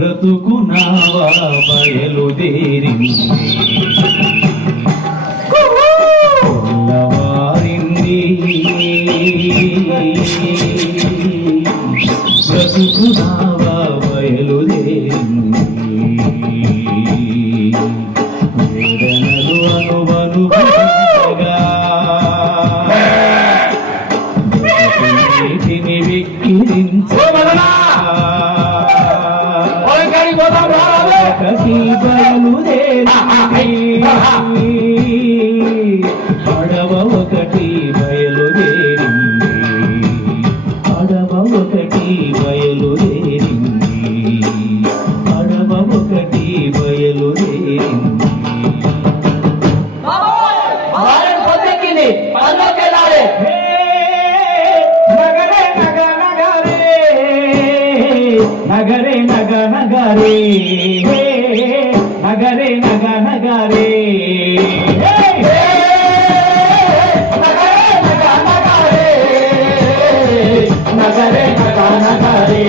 బ్రతుకు నావా బయలుదేరింది తెల్లవారింది బ్రతుకు నావా బయలుదేరింది వేదనలు అనుభవ నగరే నగరే నగ నగరే. నగరే నగ నగరే.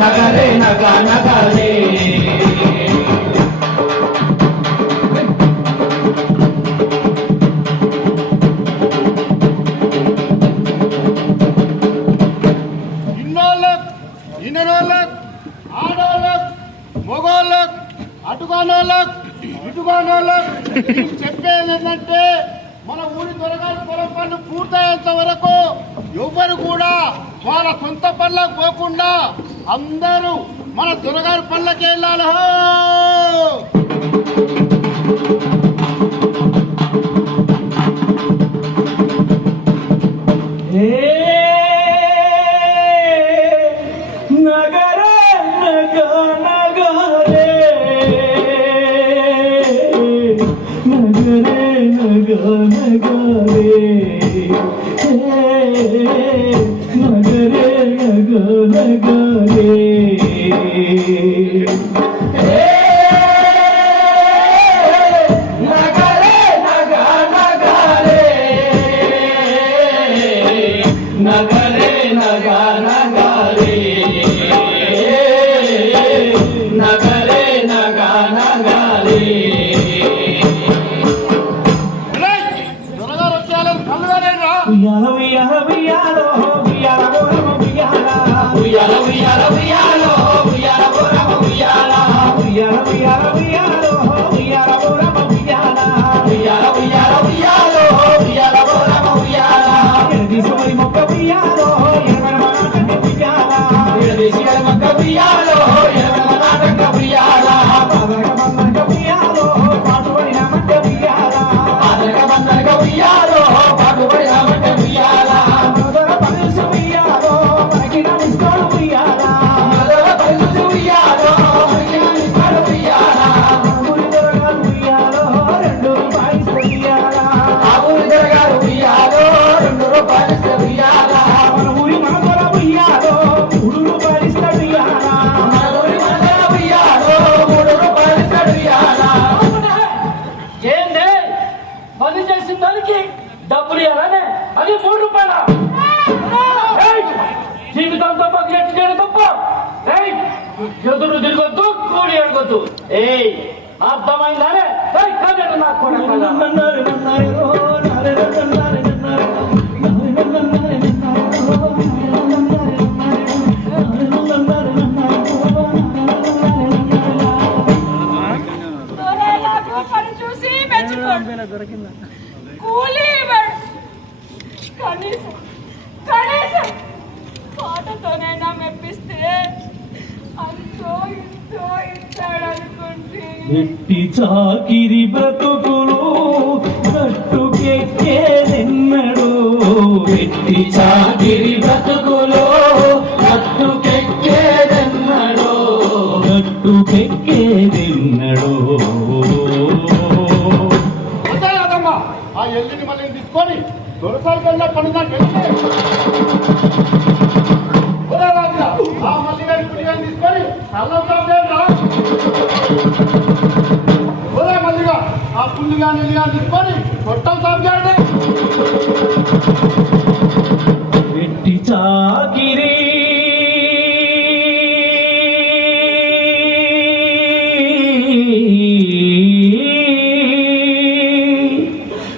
నగరే నగ నగరే. ఇటుగానోళ్ళకు నేను చెప్పేది ఏంటంటే మన ఊరి దొరగారి పొలం పనులు పూర్తయ్యేంత వరకు ఎవ్వరు కూడా వాళ్ళ సొంత పనులకు పోకుండా అందరూ మన దొరగారి పనులకి వెళ్ళాలి హో! తప్ప గట్టి చేయడం తప్ప ఎదురు తిరగొద్దు కూడి అడగొద్దు. ఏయ్ అర్థమైందానే? ఏయ్, నాకు కూడా కదా. కూలీ కనీసం కనీసం. పాటతోనైనా మెప్పిస్తే అంతో ఇంతో ఇస్తాడు అనుకుంటే వెట్టి చాకిరి బ్రతుకులు కట్టుకెక్కేదెన్నడో వెట్టి చాకిరి బ్రతుకులు కట్టుకెక్కేదెన్నడో కట్టుకెక్కేదెన్నడో అంతే కదమ్మా. ఆ ఎల్లుని మళ్ళీ తీసుకొని దొరసాలు కన్నా పనుదానికి ఉదయం మందిగా ఆ పుల్లు కానీ ఇల్లు చాకిరి.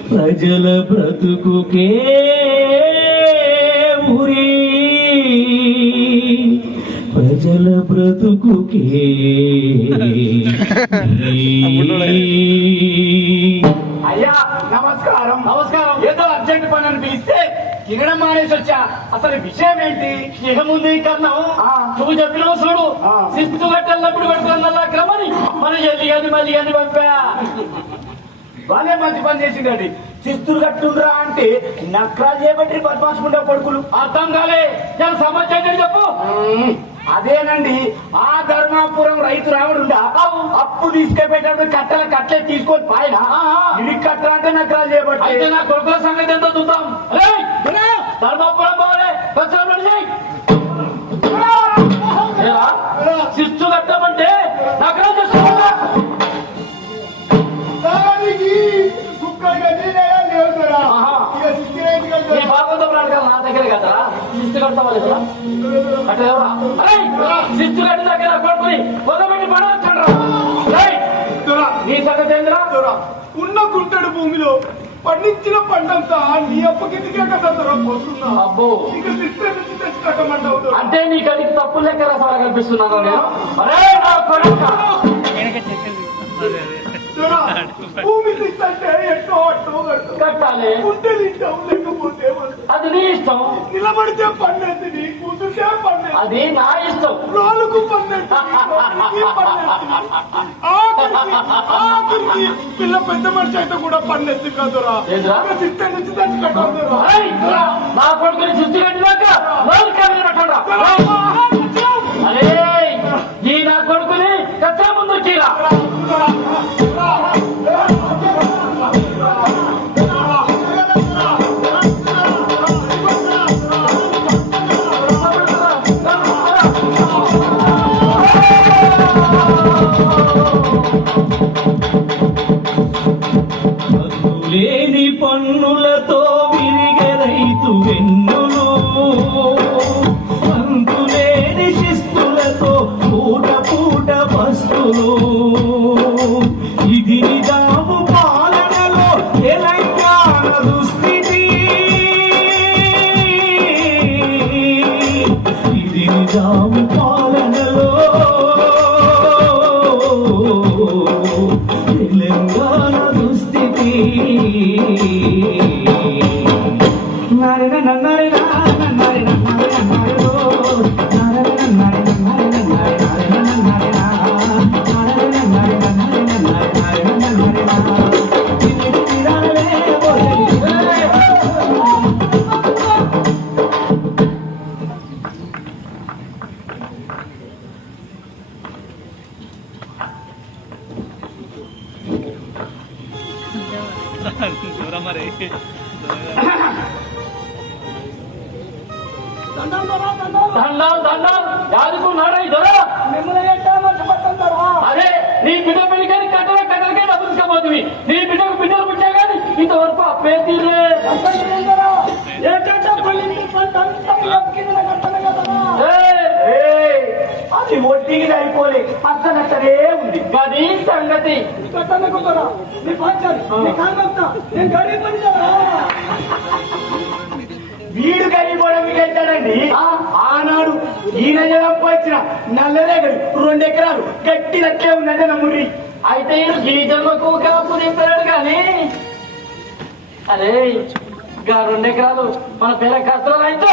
ప్రజల బ్రతుకుకే ఉరి ప్రజల బ్రతుకుకే. అయ్యా నమస్కారం. నమస్కారం. ఏదో అర్జెంట్ పని అని పిలిస్తే తినడం మానేసి వచ్చా. అసలు విషయం ఏంటి ఏముంది కర్ణం. ఆ. నువ్వు చెప్పినావు చూడు. ఆ. శిస్తు కట్టెళ్ళప్పుడు పెట్టుకున్న క్రమని మన ఎల్లి కానీ మళ్ళీ కానీ పంపా. వాళ్ళే మంచి పని చేసిందండి. చిస్తులు కట్టుండ్రా అంటే నక్రాలు చేపట్టి బద్మాసుకుంటే కొడుకులు. అర్థం కాలే. సమస్య ఏంటి చెప్పు. అదేనండి ఆ ధర్మాపురం రైతు రావడుండా అప్పు తీసుకెళ్ళేటప్పుడు కట్టల కట్టలే తీసుకొని పాయన ఇది కట్టలు అంటే నాకు కాదు చేయబట్టి. అయితే నా కొడుకుల సంగతి ఎంతో చూద్దాం. ధర్మాపురం పోవాలి. శిస్తు కట్టమంటే నగరం చేసుకోవాలా భాగవతం నా దగ్గర కదా. శిస్తు కడతావా లేదా ఏయ్, శిస్తు కట్టిన దగ్గర కొడుకుని పొగబెట్టి పడవచ్చండ్రా నీ సంగతి ఏందిరా? ఉన్న గుంటడు భూమిలో పండించిన పంటంతా నీ అప్పకిందికే కదా దొర పోతున్నా. అబ్బో! ఇక సిస్టర్ నుంచి తెచ్చి కట్టమంటావు. అంటే నీ కలిగి తప్పు లెక్క రసాలు కల్పిస్తున్నాను నేను అరే నా కొడుక! భూమి ఎట్టో అట్టో కట్టాలి. ఉంటే తింటావు లేకపోతే వద్దు. అది నీ ఇష్టం. నిలబడితే పన్నెత్తి నీ కూతుంటే పన్నెత్తి అది నా ఇష్టం. నాలుగు ఆఖరికి ఆఖరికి పిల్ల పెద్ద మనిషి అయితే కూడా పన్నెత్తి కదురా? సిస్టర్ నుంచి తెచ్చి కట్టావు దొర. ఏయ్, నా కొడుకుని శుద్ధి కట్టినాక కమిలి పెట్టండా అరే ఈ నా కొడుకుని కచ్చా ముందు చీరా Oh. దండం యాదుకున్నాడా ఈ దొర? అదే నీ బిడ్డ పెళ్ళికని కట్టల కట్టలకే డబ్బులు తీసుకోబోతుంది నీ బిడ్డకు బిడ్డలు పుట్టా కానీ ఇంతవరకు అప్పే తీరే అది ఒట్టికి అయిపోలే అసలు ఉంది. గది సంగతి. వీడు కరిగిపోవడానికి వెళ్తాడండి ఆనాడు ఈయన వచ్చిన నల్లరేగడి రెండు ఎకరాలు గట్టి రట్లే ఉందండి నమ్ముడి అయితే ఈ జన్మకు కాపు చెప్పాడు కానీ అరే ఇంకా రెండు ఎకరాలు మన పేర కష్టాలు అయితే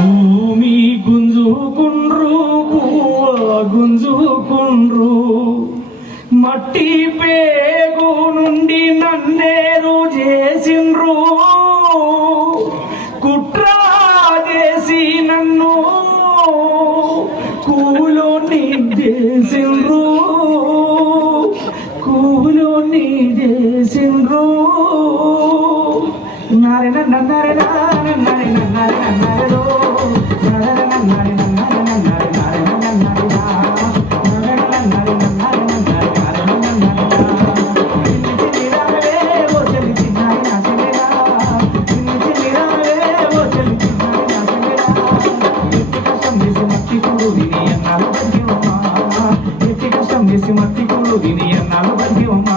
భూమి గుంజుకుంటు గుంజుకుండ్రు మట్టి పేగు నుండి నన్నేరు చేసిండ్రు కుట్ర చేసి నన్ను కూలోని చేసిండ్రు కూలోని చేసిండ్రు నారే నన్న నారే నారే నారే నారే నారే నారే నారే నారే నారే ఎన్నాళ్ళు బతివమ్మా ఎట్టి కష్టం చేసి మట్టి కూడు విని ఎన్నాళ్ళు బతివమ్మా